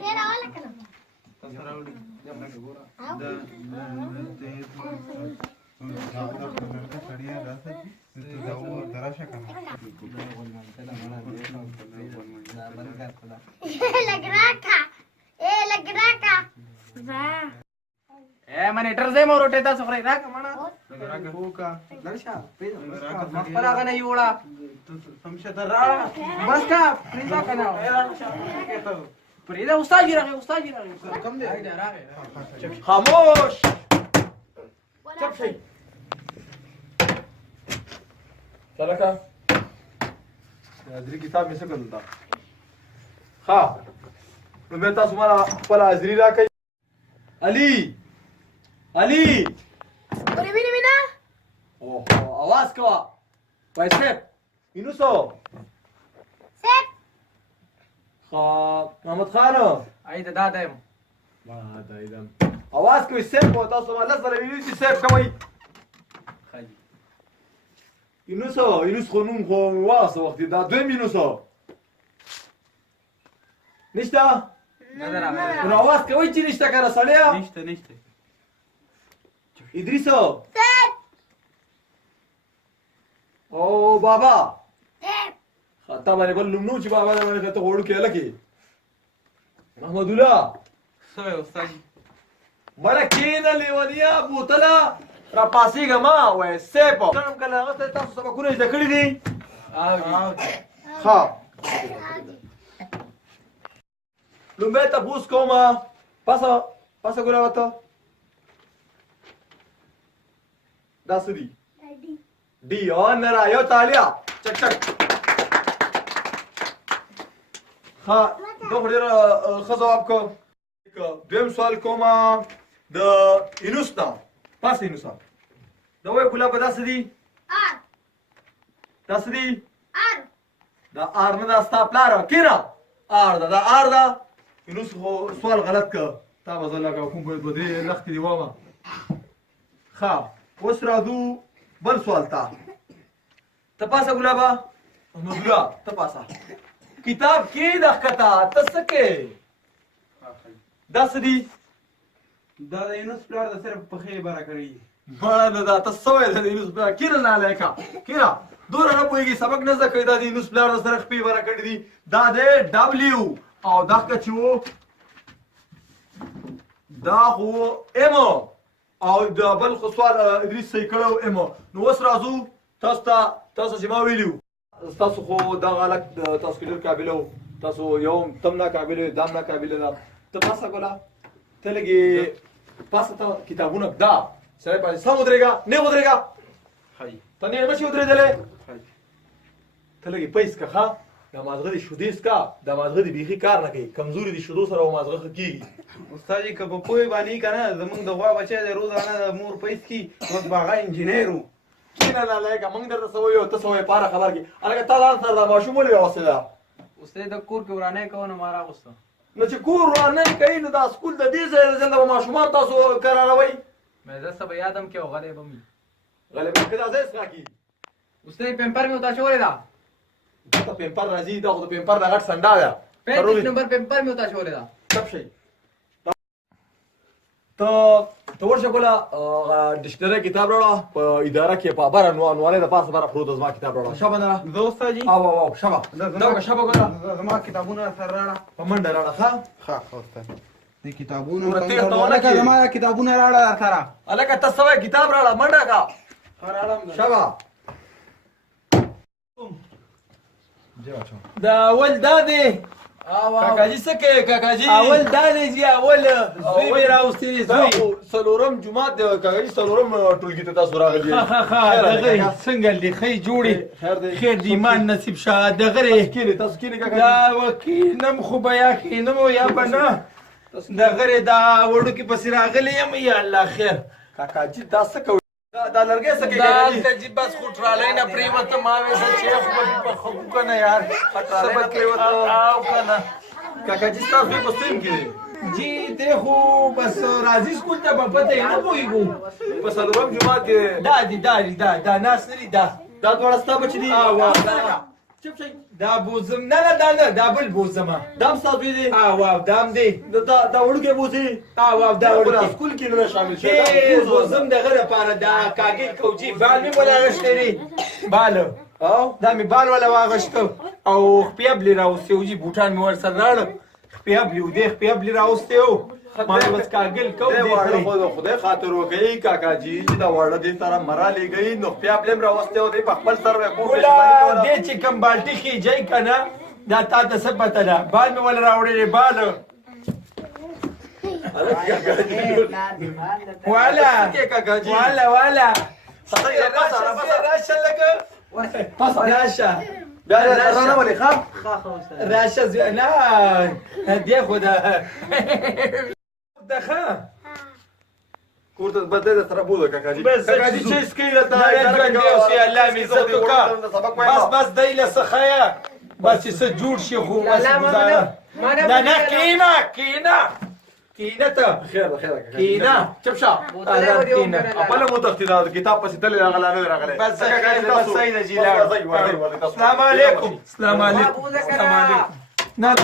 ډېر اوله کنه تاسو راوړي منیټر زې مو روټه تاسو خوري راک مانا درشا خپل هغه نه یوړه بس کا پریدا کنه پریدا استاد راغی کم دی خاموش چپ شي چلکا حاضری کتاب می څه کول دا ها نو مې تاسو مالا خپل حاضری راکړئ علي ورې وینه اوه आवाज کوه وای سیف اینوسو سیف محمد خانو اې دا دایم ما دايدم आवाज کوي سیف او تاسو مالا سره ویل چې سیف کوي اینوس خونون خو واسه وخت دا دویم اینوسو نشته نو आवाज کوي چې نشته کنه سړیا نشته ادریسو او بابا خطا باندې بل نوم نو چې بابا باندې کته وړو کې لکه محمد الله سوې استاد مړه کېنه لیونیا بوتله را پاسېږه ما وای سیپو کوم کله هغه ته تاسو سبقونه زده کړي دي ها لومبه تاسو کومه پاسه ګوره وته دا سدي डी और नरा यो तालिया चक ها دو خو ډیر ښه جواب کو دویم سوال کومه د اینوستا پاس اینوسا دا وای ګلاب دا سدي دا سدي دا ار نه دا ستا پلار کینا دا ار دا اینوس خو سوال غلط ک تا بزلا کوم په دې لخت دی وامه ها اوس راځو بل سوال تا تپاسا ګلابا محمد تپاسا کتاب کې د کتا تسکه داس دی دا د یونس پلار د صرف په خې بارا کړی ما دا تسوې د یونس پلار کینه نه لیکا کینا دور نه پويږي سبق نه زکه دا د یونس پلار د صرف په بارا کړی دی دا د دبليو او دا کچو دا هو امو او دا بل خو سوال ادریس صحیح کړو امو نو اوس راځو تاسو چې ما ویلو تاسو خو دا غلط تاسو کلر قابلو تاسو یوم تم نه قابل دام نه قابل دا ته پاسه کولا ته لګي پاسه ته کتابونه دا سره پاسه سم ودرېګا نه ودرېګا هاي ته نه مشي ودرېدلې ته لګي پیس کا ها دا مازغه دي شودیس کا دا مازغه دي بيخي کار نه کوي کمزوري دي شودو سره مازغه کیږي استاد جی کبه پوي باندې کنه زمونږ د غوا بچي د روزانه مور پیس کی اوس باغه انجینیرو کینه نه لګا موږ درته سوې او ته سوې پاره خبر کی الګا تا ځان سره دا ماشوم ولې واسه استاد د کور کې ورانه کوونه مارا غوسته نو چې کور ورانه کوي نو دا سکول د دې ځای د ماشومان تاسو قراروي مې زه سبا یادم کې غلې بمي غالبا کدا ځای سکاکی استاد پیمپر مې وتا شوړې دا دا پیمپر راځي دا خو پیمپر دا غټ سنډا ده 35 نمبر پیمپر مې وتا شوړې دا سب شي ته ورشه کوله ډکشنری کتاب راوړه په اداره کې په بار عنوانه د پاسه بار خروج زما کتاب راوړه شابه نه زه استاد جی او شابه دا شابه ګوره زما کتابونه سره راړه په منډه راوړه ښه استاد دې کتابونه ورته زما کتابونه راړه سره الکه تاسو کتاب راوړه منډه کا شابه دا اول دا دی کاکاجی سکه کاکاجی اول دا دی چې اول زوی مې راوستي زوی سلورم جمعه د کاکاجی سلورم ټولګي ته تاسو راغلی دغه څنګه لیکي جوړي خیر دی ایمان نصیب شه دغه کینه تاسو کینه کاکاجی دا وکینم خو بیا کینم یا بنا دغه دا وړو کې پس راغلی یم یا الله خیر کاکاجی تاسو کوي دا لرګي سکه دا ته بس خو ټرالای نه پریوته ما وې شیخ په خو کنه یار سبق پریوته او کنه کاکاجی تاسو په سیم کې جی ته خو بس راځي سکول ته په پته نه پويګو په سلورم جمعه کې دا ناس لري دا دوړستا بچ دي چپ شئ دا بوزم نه دا بل بوزمه دام ستاسو دی واو دام دی دا وړوکی بوزي واو دا وړوکی سکول کې نه شامل شي کې بوزم دغه لپاره دا کاږي کوجي بال مې ولا غشتري بال او دا مې بال ولا واغشتو او خپيابلی راوستي او جی بوټان مې ور سره راړ خپيابلی او دې خپيابلی راوستي او ما بس کاګل کو دې دې وړه خدای خاطر وکړي کاکا جی چې دا وړه دې سره مرا لګي نو بیا بلم راوسته او دې په خپل سر په ولا دې چې کم بالټي کې جاي کنه دا تا ته څه پته ده بال مې ول راوړې بال والا کاکا جی والا راشه لګه راشه بیا رانه ولې خام راشه نه دې خدا دخه کورته بدل سره بوله کاکا جی بس کاکا جی چې سکیله نه ژوند دی اوس یې الله مې عزت وکړه بس دی له څخه بس چې څه جوړ شي خو بس گزاره نه کینه ته خیر ده کینه چپ شه کینه خپل مو تختی دا کتاب پسې تل راغله راغله بس بس صحیح دی جی السلام علیکم السلام علیکم نه